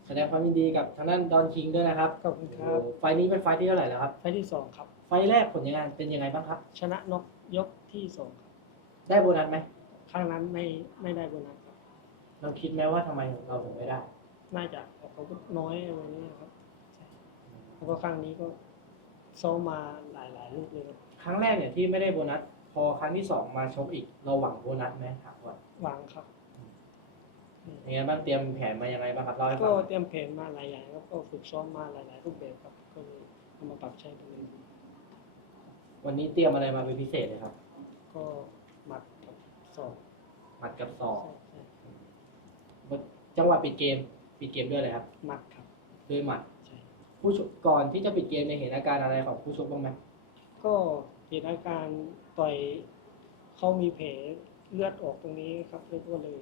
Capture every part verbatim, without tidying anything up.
แสดงความยินดีกับทางด้านดอนคิงด้วยนะครับขอบคุณครับไฟล์นี้เป็นไฟล์ที่เท่าไหร่แล้วครับไฟล์ที่สองครับไฟล์แรกผลงานเป็นยังไงบ้างครับชนะนกยกที่สองครับได้โบนัสไหมครั้งนั้นไม่ไม่ได้โบนัสครับเราคิดไหมว่าทำไมเราถึงไม่ได้น่าจะออกอาวุธน้อยอะไรนี้ครับแล้วก็ครั้งนี้ก็ซ้อมมาหลายหลายลูกเลยครับครั้งแรกเนี่ยที่ไม่ได้โบนัสพอครั้งที่สองมาชกอีกเราหวังโบนัสไหมถามก่อนหวังครับยังไงบ้างเตรียมแผนมายังไงบ้างครับเล่าให้ฟัก็งเตรียมแผนมาหลายอย่างแล้วก็ฝึกซ้อมมาหลายๆรูปแบบครับก็เลยเอามาปรับใช้ตรงนี้วันนี้เตรียมอะไรมาเป็นพิเศษเลยครับก็หมัดกับศอกหมัดกับศอกใช่ใช่จังหวะปิดเกมปิดเกมด้วยอะไรครับหมัดครับด้วยหมัดใช่ผู้ชกก่อนที่จะปิดเกมในยเห็นอาการอะไรของผู้ชกบ้างไหมก็เห็นอาการต่อยเขามีแผลเลือดออกตรงนี้ครับแล้วก็เลย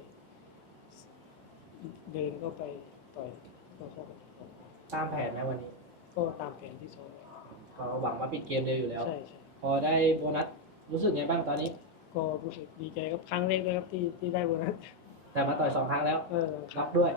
เดินก็ไปต่อยก็เข้าไปตามแผนไหมวันนี้ก็ตามแผนที่ซ้อมเขาหวังว่าปิดเกมเร็วอยู่แล้วใช่ใช่พอได้โบนัสรู้สึกไงบ้างตอนนี้ก็รู้สึกดีใจครับครั้งแรกด้วยครับที่ที่ได้โบนัสแต่มาต่อยสองครั้งแล้วเออรับด้วย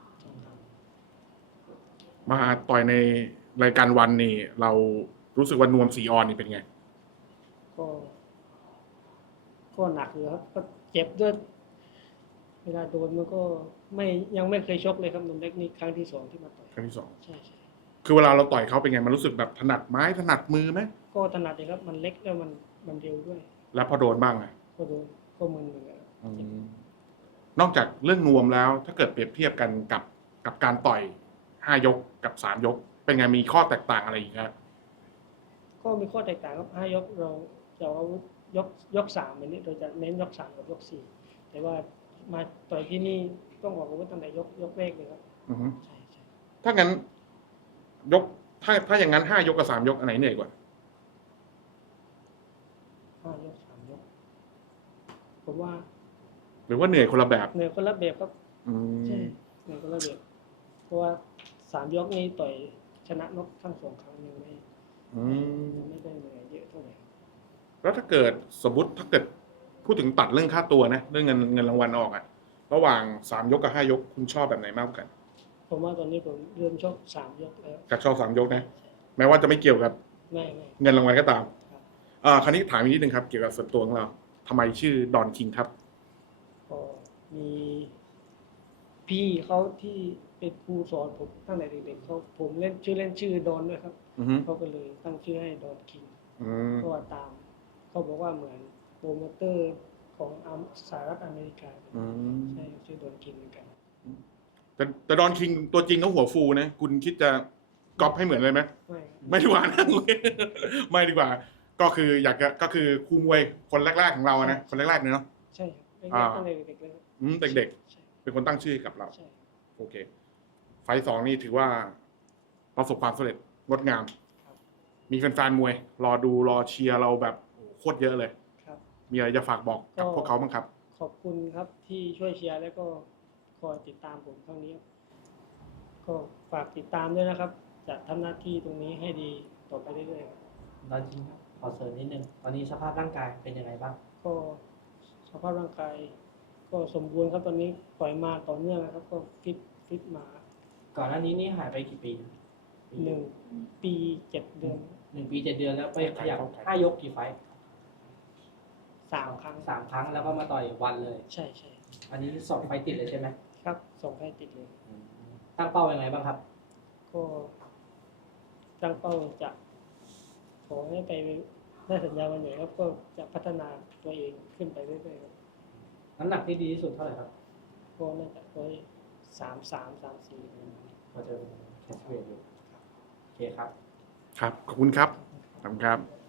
มาต่อยในรายการวันนี่เรารู้สึกว่านวมสีออนนี่เป็นไงก็ก็หนักอยู่ครับก็เจ็บด้วยเวลาโดนมันก็ไม่ยังไม่เคยชกเลยครับนมเล็กนี่ครั้งที่สองที่มาต่อยครั้งที่สองใช่ใช่คือเวลาเราต่อยเขาเป็นไงมันรู้สึกแบบถนัดไม้ถนัดมือไหมก็ถนัดเลยครับมันเล็กแล้วมันมันเร็วด้วยแล้วพอโดนบ้างไงก็โดนก็มึนเหมือนกันนอกจากเรื่องนวมแล้วถ้าเกิดเปรียบเทียบกันกับกับการต่อยห้ายกกับสามยกเป็นไงมีข้อแตกต่างอะไรอีกครับก็มีข้อแตกต่างครับห้ายกเราจะเอายกยกสามแบบนี้เราจะเน้นยกสามกับยกสี่แต่ว่ามาต่อยที่นี่ต้องออกอาวุธตั้งแต่ยกยกแรกเลยครับใช่ใช่ถ้างั้นยกถ้าถ้าอย่างนั้นห้ายกกับสามยกอันไหนเหนื่อยกว่าห้ายกสามยกผมว่าหรือว่าเหนื่อยคนละแบบเหนื่อยคนละแบบครับใช่เหนื่อยคนละแบบเพราะว่าสามยกนี้ต่อยชนะนกทั้งสองครั้งยังไม่ยังไม่ได้เหนื่อยเยอะเท่าไหร่แล้วถ้าเกิดสมมติถ้าเกิดพูดถึงตัดเรื่องค่าตัวนะเรื่องเงินเงินรางวัลออกอะระหว่างสามยกกับห้ายกคุณชอบแบบไหนมากกว่ากันผมว่าตอนนี้ผมเริ่มชอบสามยกแล้วกับชอบสามยกนะแม้ว่าจะไม่เกี่ยวกับเงินรางวัลก็ตามอ่าคราวนี้ถามอีกนิดนึงครับเกี่ยวกับส่วนตัวของเราทำไมชื่อดอนคิงครับก็มีพี่เขาที่เป็นครูสอนผมตั้งแต่เด็กๆเขาผมเล่นชื่อเล่นชื่อดอนด้วยครับเขาก็เลยตั้งชื่อให้ดอนคิงเพราะว่าตามเขาบอกว่าเหมือนโปรโมเตอร์ของสหรัฐอเมริกาใช่ชื่อดอนคิงเหมือนกันแต่แต่ดอนคิงตัวจริงเขาหัวฟูนะคุณคิดจะก๊อปให้เหมือนเลยไหมไม่ไม่ดีกว่านะไม่ดีกว่าก็คืออยากจะก็คือครูมวยคนแรกๆของเรานะคนแรกๆเนาะใช่ครับตั้งแต่เด็กๆเลยอืมเด็กๆเป็นคนตั้งชื่อกับเราโอเคไฟสองนี่ถือว่าประสบความสำเร็จงดงามมีแฟนๆมวยรอดูรอเชียร์เราแบบโคตรเยอะเลยมีอะไรจะฝากบอกกับพวกเขาบ้างครับขอบคุณครับที่ช่วยเชียร์แล้วก็คอยติดตามผมครั้งนี้ก็ฝากติดตามด้วยนะครับจะทำหน้าที่ตรงนี้ให้ดีต่อไปเรื่อยๆดอนคิงครับขอเสริมนิดนึงตอนนี้สภาพร่างกายเป็นยังไงบ้างก็สภาพร่างกายก็สมบูรณ์ครับตอนนี้ปล่อยมาต่อเนื่องนะครับก็ฟิตฟิตมาก่อนหน้านี้นี่หายไปกี่ปีหนึ่งปีเจ็ดเดือนหนึ่งปีเจ็ดเดือนแล้วไปขยับห้ายกกี่ไฟสามครั้งสามครั้งแล้วก็มาต่อยวันเลยใช่ใช่อันนี้สองไฟติดเลยใช่ไหมครับสองไฟติดเลยตั้งเป้ายังไงบ้างครับก็ตั้งเป้าจะขอให้ไปได้สัญญาวันไหนครับก็จะพัฒนาตัวเองขึ้นไปเรื่อยๆครับน้ำหนักที่ดีที่สุดเท่าไหร่ครับก็น่าจะร้อยสามสามสามสี่พอจะแคสเวทอยู่โอเคครับครับขอบคุณครับขอบคุณครับ